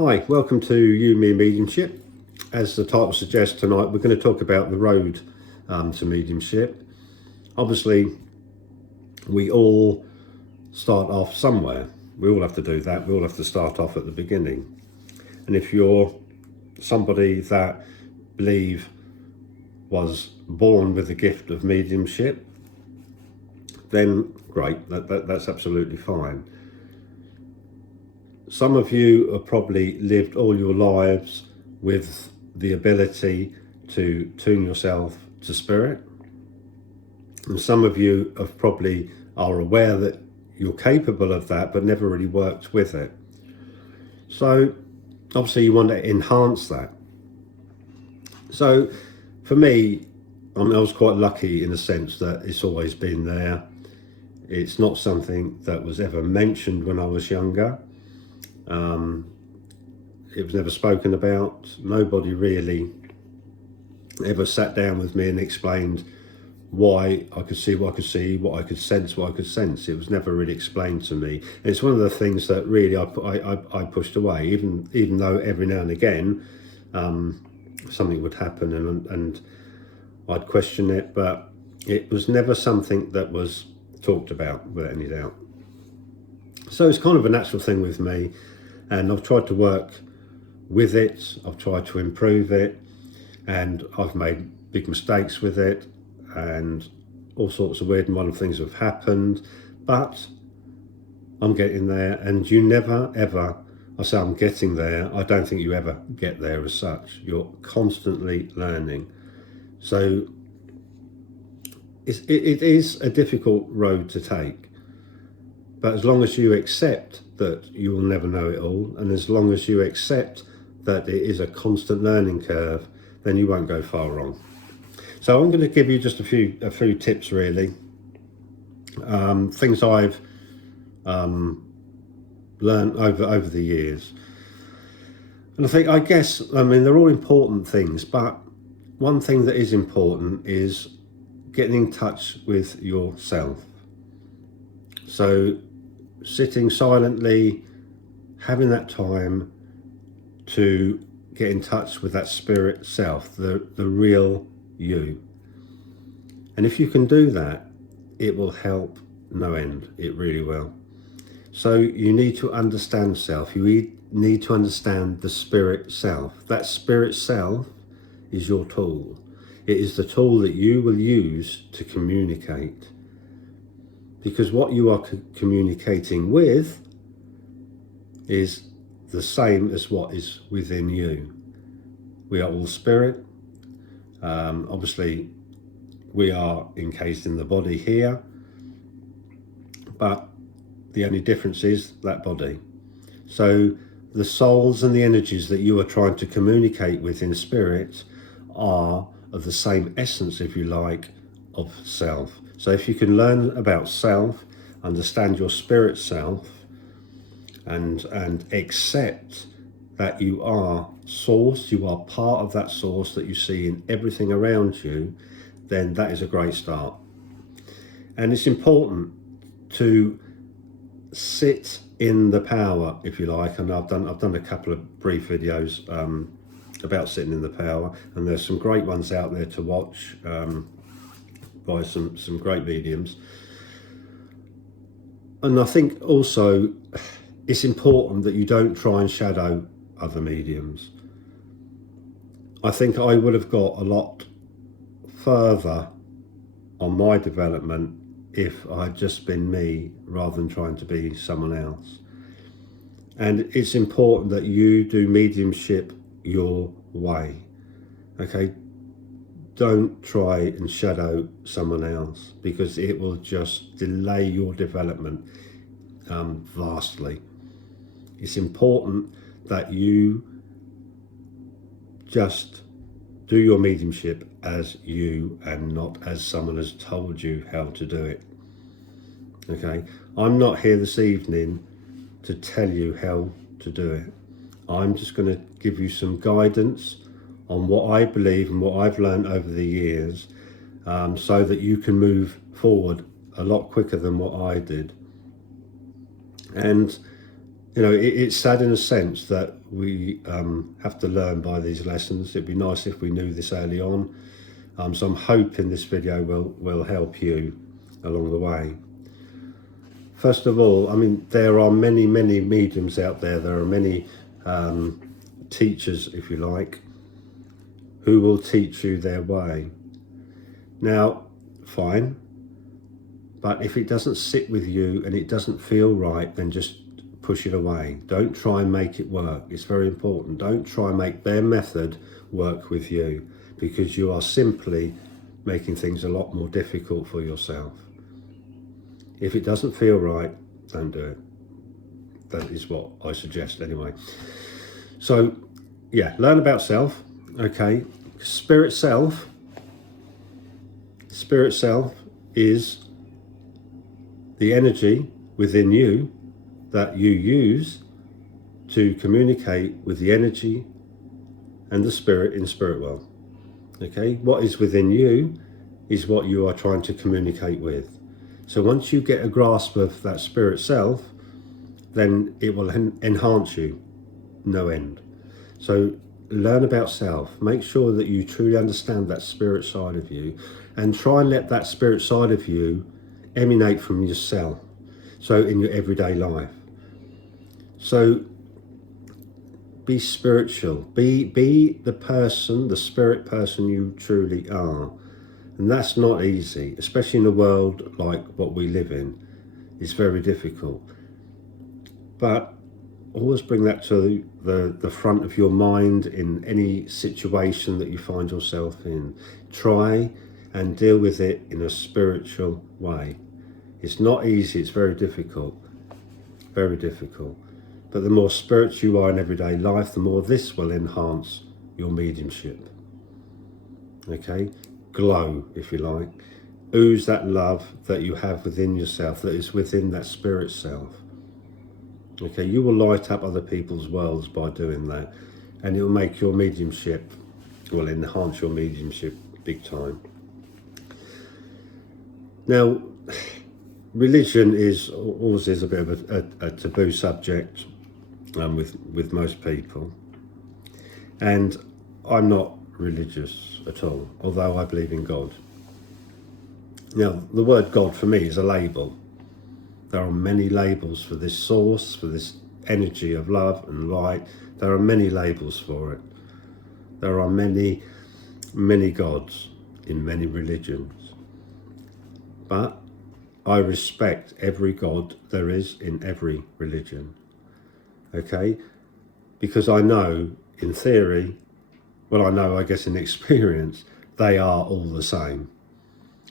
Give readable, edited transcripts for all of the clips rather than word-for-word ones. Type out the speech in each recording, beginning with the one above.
Hi, welcome to You, Me, Mediumship. As the title suggests, tonight we're going to talk about the road to mediumship. Obviously, we all start off somewhere. We all have to do that. We all have to start off at the beginning. And if you're somebody that believe was born with the gift of mediumship, then great, that's absolutely fine. Some of you have probably lived all your lives with the ability to tune yourself to spirit. And some of you have probably are aware that you're capable of that, but never really worked with it. So obviously you want to enhance that. So for me, I was quite lucky in the sense that it's always been there. It's not something that was ever mentioned when I was younger. It was never spoken about. Nobody really ever sat down with me and explained why I could see what I could see, what I could sense, what I could sense. It was never really explained to me. It's one of the things that really I pushed away, even though every now and again something would happen and I'd question it, but it was never something that was talked about without any doubt. So it's kind of a natural thing with me, and I've tried to work with it. I've tried to improve it, and I've made big mistakes with it, and all sorts of weird and wonderful things have happened, but I'm getting there. And you never ever, I say I'm getting there, I don't think you ever get there as such. You're constantly learning. So it is a difficult road to take, but as long as you accept that you will never know it all, and as long as you accept that it is a constant learning curve, then you won't go far wrong. So I'm going to give you just a few tips, really. Things I've learned over the years. And I guess, they're all important things, but one thing that is important is getting in touch with yourself. So sitting silently, having that time to get in touch with that spirit self, the real you. And if you can do that, it will help no end. It really will. So you need to understand self. You need to understand the spirit self. That spirit self is your tool. It is the tool that you will use to communicate. Because what you are communicating with is the same as what is within you. We are all spirit. Obviously, we are encased in the body here, but the only difference is that body. So the souls and the energies that you are trying to communicate with in spirit are of the same essence, if you like, of self. So if you can learn about self, understand your spirit self, and accept that you are source, you are part of that source that you see in everything around you, then that is a great start. And it's important to sit in the power, if you like. And I've done a couple of brief videos about sitting in the power, and there's some great ones out there to watch by some great mediums. And I think also it's important that you don't try and shadow other mediums. I think I would have got a lot further on my development if I had just been me rather than trying to be someone else. And it's important that you do mediumship your way. Okay? Don't try and shadow someone else, because it will just delay your development vastly. It's important that you just do your mediumship as you and not as someone has told you how to do it. Okay, I'm not here this evening to tell you how to do it. I'm just going to give you some guidance on what I believe and what I've learned over the years, so that you can move forward a lot quicker than what I did. And you know, it's sad in a sense that we have to learn by these lessons. It'd be nice if we knew this early on. So I'm hoping this video will help you along the way. First of all, I mean, there are many mediums out there. There are many teachers, if you like, who will teach you their way. Now, fine, but if it doesn't sit with you and it doesn't feel right, then just push it away. Don't try and make it work. It's very important. Don't try and make their method work with you, because you are simply making things a lot more difficult for yourself. If it doesn't feel right, don't do it. That is what I suggest anyway. So yeah, learn about self. Okay, spirit self is the energy within you that you use to communicate with the energy and the spirit in spirit world. Okay, what is within you is what you are trying to communicate with. So once you get a grasp of that spirit self, then it will enhance you no end. So learn about self. Make sure that you truly understand that spirit side of you, and try and let that spirit side of you emanate from yourself. So in your everyday life. So be spiritual. Be the person, the spirit person you truly are. And that's not easy, especially in a world like what we live in. It's very difficult. But always bring that to the front of your mind in any situation that you find yourself in. Try and deal with it in a spiritual way. It's not easy, it's very difficult. Very difficult. But the more spiritual you are in everyday life, the more this will enhance your mediumship. Okay? Glow, if you like. Ooze that love that you have within yourself, that is within that spirit self. Okay, you will light up other people's worlds by doing that, and it will make your mediumship, will enhance your mediumship big time. Now, religion always is a bit of a taboo subject with most people, and I'm not religious at all, although I believe in God. Now, the word God for me is a label. There are many labels for this source, for this energy of love and light. There are many labels for it. There are many gods in many religions. But I respect every God there is in every religion. Okay? Because I know, in theory, well, I know, I guess in experience, they are all the same.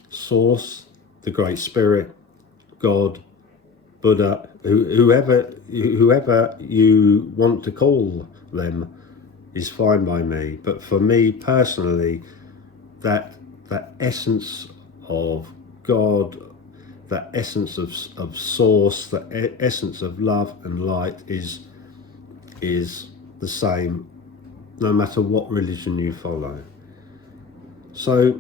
Source, the Great Spirit, God, Buddha, whoever you want to call them is fine by me. But for me personally, that essence of God, that essence of source, that essence of love and light is the same no matter what religion you follow. So,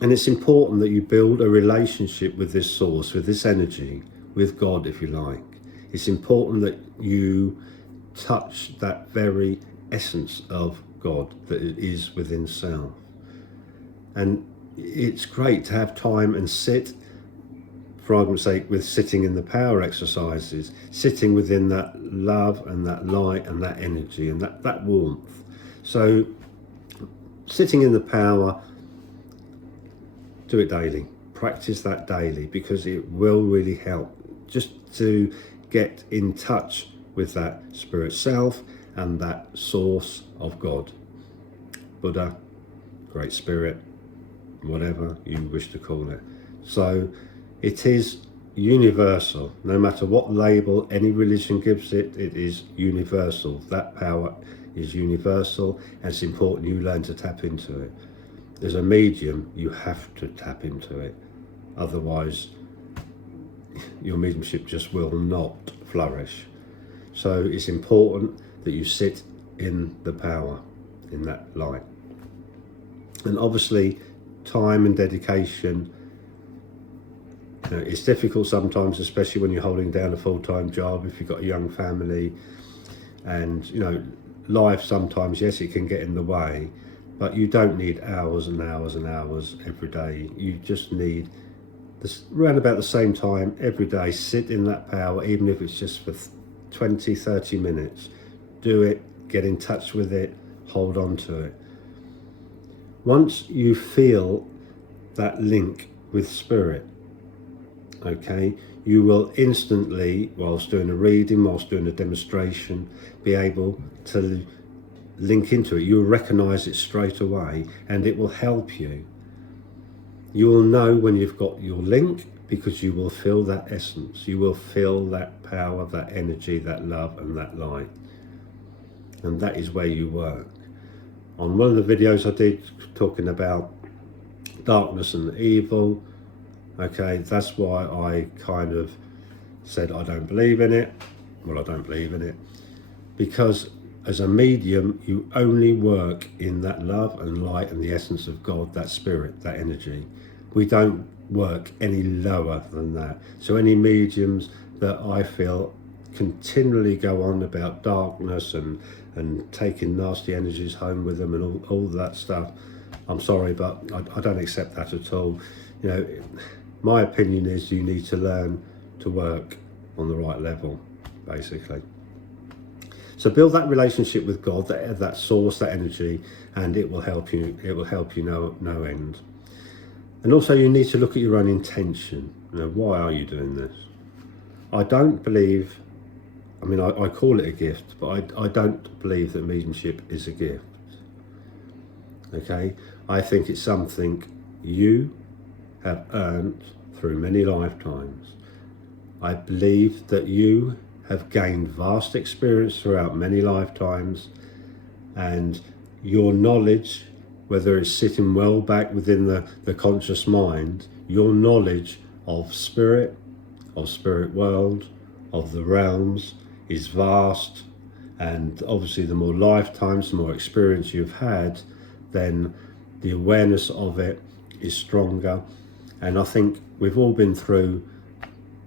and it's important that you build a relationship with this source, with this energy, with God, if you like. It's important that you touch that very essence of God that is within self. And it's great to have time and sit, for argument's sake, with sitting in the power exercises, sitting within that love and that light and that energy and that warmth. So sitting in the power, do it daily. Practice that daily, because it will really help just to get in touch with that spirit self and that source of God, Buddha, Great Spirit, whatever you wish to call it. So it is universal. No matter what label any religion gives it, it is universal. That power is universal, and it's important you learn to tap into it. As a medium, you have to tap into it. Otherwise, your mediumship just will not flourish. So it's important that you sit in the power, in that light. And obviously, time and dedication It's difficult sometimes, especially when you're holding down a full-time job, if you've got a young family, and life sometimes, yes, it can get in the way, but you don't need hours and hours and hours every day. You just need this, around about the same time every day, sit in that power, even if it's just for 20-30 minutes. Do it, get in touch with it, hold on to it. Once you feel that link with spirit, okay, you will instantly, whilst doing a reading, whilst doing a demonstration, be able to link into it. You'll recognize it straight away, and it will help you. You will know when you've got your link, because you will feel that essence. You will feel that power, that energy, that love, and that light. And that is where you work. On one of the videos I did talking about darkness and evil, okay, that's why I kind of said I don't believe in it. Well, I don't believe in it because as a medium, you only work in that love and light and the essence of God, that spirit, that energy. We don't work any lower than that. So any mediums that I feel continually go on about darkness and taking nasty energies home with them and all that stuff, I'm sorry, but I don't accept that at all. My opinion is you need to learn to work on the right level, basically. So build that relationship with God, that source, that energy, and it will help you. It will help you no end. And also, you need to look at your own intention. Why are you doing this? I don't believe. I mean, I call it a gift, but I don't believe that mediumship is a gift. Okay, I think it's something you have earned through many lifetimes. I believe that you have gained vast experience throughout many lifetimes, and your knowledge, whether it's sitting well back within the conscious mind, your knowledge of spirit world, of the realms is vast. And obviously the more lifetimes, the more experience you've had, then the awareness of it is stronger. And I think we've all been through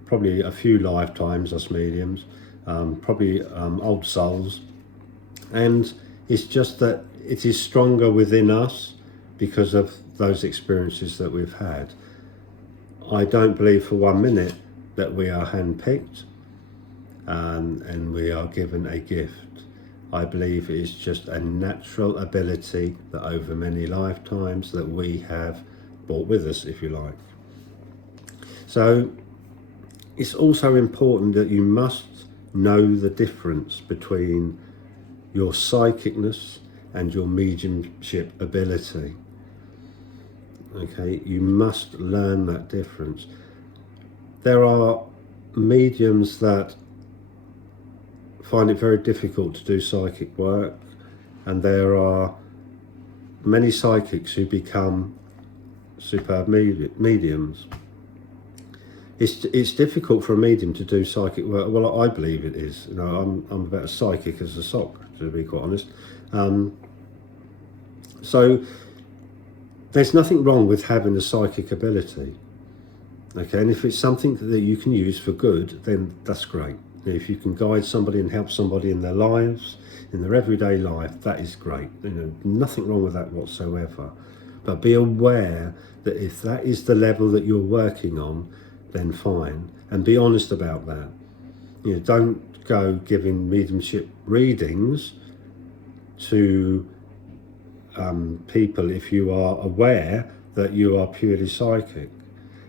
probably a few lifetimes, us mediums, probably old souls, and it's just that it is stronger within us because of those experiences that we've had. I don't believe for 1 minute that we are handpicked and we are given a gift. I believe it is just a natural ability that over many lifetimes that we have brought with us, if you like. So it's also important that you must know the difference between your psychicness and your mediumship ability. Okay, you must learn that difference. There are mediums that find it very difficult to do psychic work, and there are many psychics who become superb mediums. It's difficult for a medium to do psychic work. Well, I believe it is. I'm about as psychic as a sock, to be quite honest. So there's nothing wrong with having a psychic ability. Okay, and if it's something that you can use for good, then that's great. If you can guide somebody and help somebody in their lives, in their everyday life, that is great. Nothing wrong with that whatsoever. But be aware that if that is the level that you're working on, then fine, and be honest about that. Don't go giving mediumship readings to people if you are aware that you are purely psychic.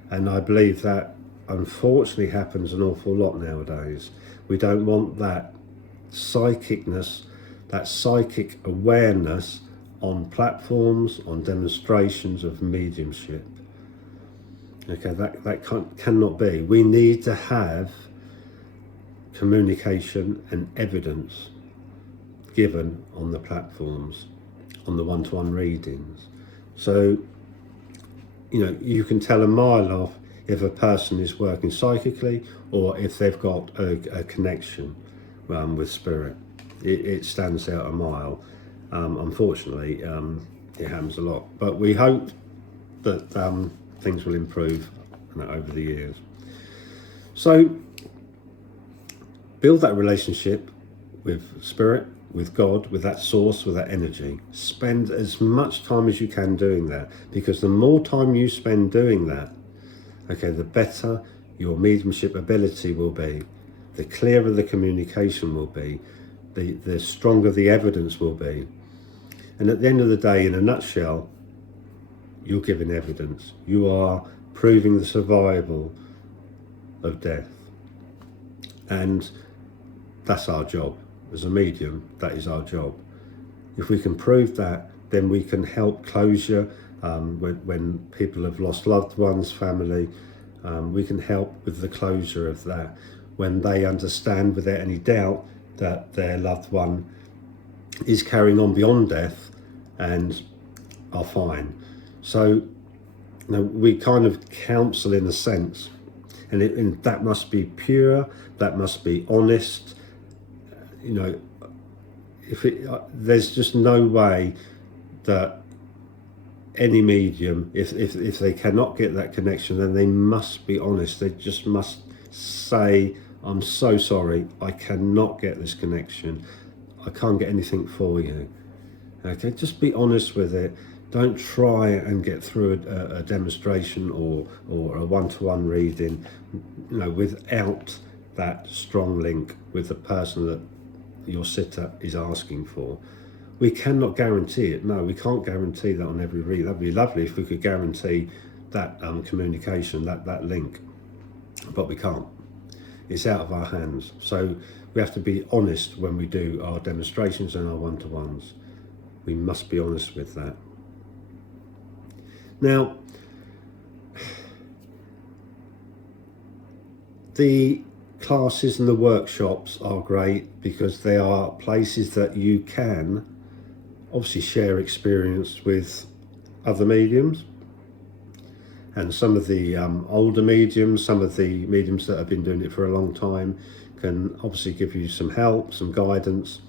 And I believe that unfortunately happens an awful lot nowadays. We don't want that psychicness, that psychic awareness on platforms, on demonstrations of mediumship. Okay, that cannot be. We need to have communication and evidence given on the platforms, on the one-to-one readings. So, you can tell a mile off if a person is working psychically or if they've got a connection with spirit. It stands out a mile. Unfortunately, it happens a lot. But we hope that things will improve over the years. So build that relationship with spirit, with God, with that source, with that energy. Spend as much time as you can doing that, because the more time you spend doing that, okay, the better your mediumship ability will be, the clearer the communication will be, the stronger the evidence will be. And at the end of the day, in a nutshell, you're giving evidence. You are proving the survival of death. And that's our job. As a medium, that is our job. If we can prove that, then we can help closure when people have lost loved ones, family. We can help with the closure of that, when they understand without any doubt that their loved one is carrying on beyond death and are fine. So we kind of counsel in a sense, and that must be pure, that must be honest. There's just no way that any medium, if they cannot get that connection, then they must be honest. They just must say, I'm so sorry, I cannot get this connection, I can't get anything for you. Okay, just be honest with it. Don't try and get through a demonstration or a one-to-one reading, without that strong link with the person that your sitter is asking for. We cannot guarantee it. No, we can't guarantee that on every read. That'd be lovely if we could guarantee that communication, that link, but we can't. It's out of our hands. So we have to be honest when we do our demonstrations and our one-to-ones. We must be honest with that. Now, the classes and the workshops are great because they are places that you can obviously share experience with other mediums, and some of the older mediums, some of the mediums that have been doing it for a long time can obviously give you some help, some guidance.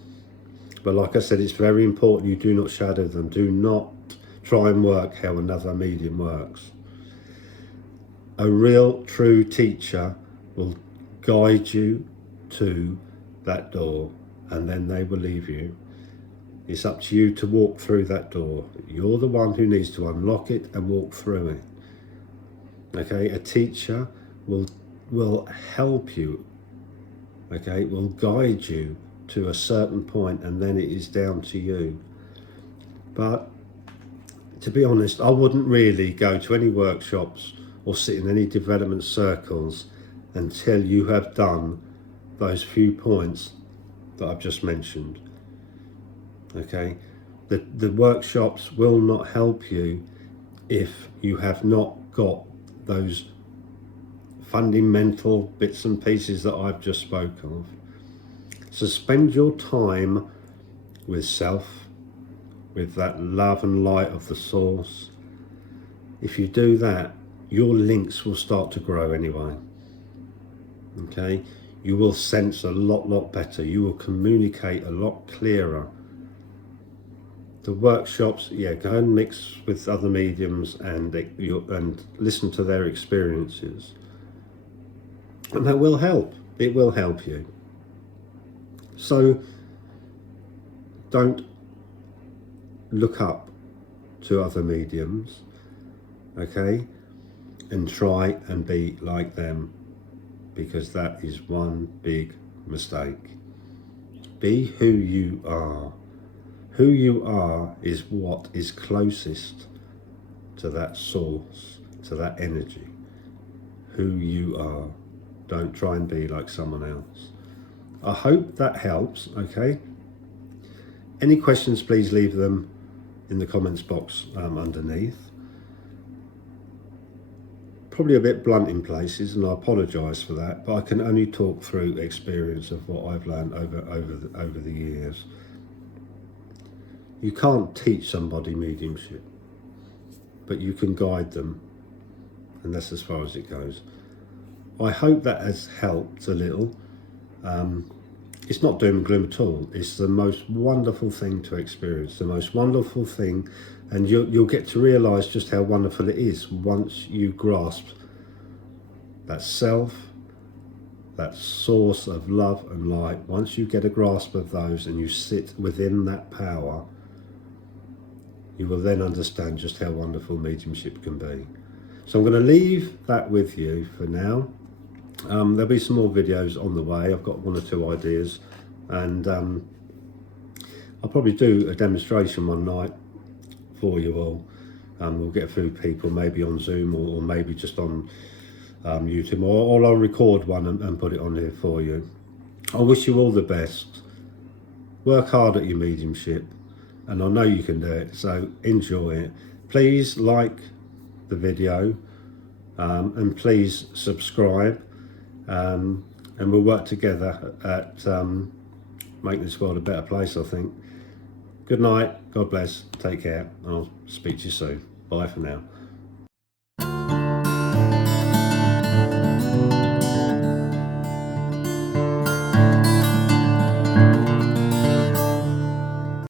But like I said, it's very important you do not shadow them. Do not try and work how another medium works. A real true teacher will guide you to that door, and then they will leave you. It's up to you to walk through that door. You're the one who needs to unlock it and walk through it. Okay, a teacher will help you. Okay, will guide you to a certain point, and then it is down to you. But to be honest, I wouldn't really go to any workshops or sit in any development circles until you have done those few points that I've just mentioned. Okay, the workshops will not help you if you have not got those fundamental bits and pieces that I've just spoken of. So spend your time with self, with that love and light of the source. If you do that, your links will start to grow anyway. Okay, you will sense a lot better. You will communicate a lot clearer. The workshops, go and mix with other mediums and listen to their experiences, and that will help. It will help you. So don't look up to other mediums, okay, and try and be like them, because that is one big mistake. Be who you are. Who you are is what is closest to that source, to that energy. Who you are. Don't try and be like someone else. I hope that helps, okay? Any questions, please leave them in the comments box underneath. Probably a bit blunt in places, and I apologise for that, but I can only talk through experience of what I've learned over the years. You can't teach somebody mediumship, but you can guide them, and that's as far as it goes. I hope that has helped a little. It's not doom and gloom at all. It's the most wonderful thing to experience, the most wonderful thing, and you'll get to realise just how wonderful it is once you grasp that self, that source of love and light, once you get a grasp of those and you sit within that power, you will then understand just how wonderful mediumship can be. So I'm going to leave that with you for now. There'll be some more videos on the way. I've got 1 or 2 ideas, and I'll probably do a demonstration one night for you all. We'll get a few people, maybe on Zoom or maybe just on YouTube, or I'll record one and put it on here for you. I wish you all the best. Work hard at your mediumship, and I know you can do it, so enjoy it. Please like the video, and please subscribe, and we'll work together at making this world a better place, I think. Good night, God bless, take care, and I'll speak to you soon. Bye for now.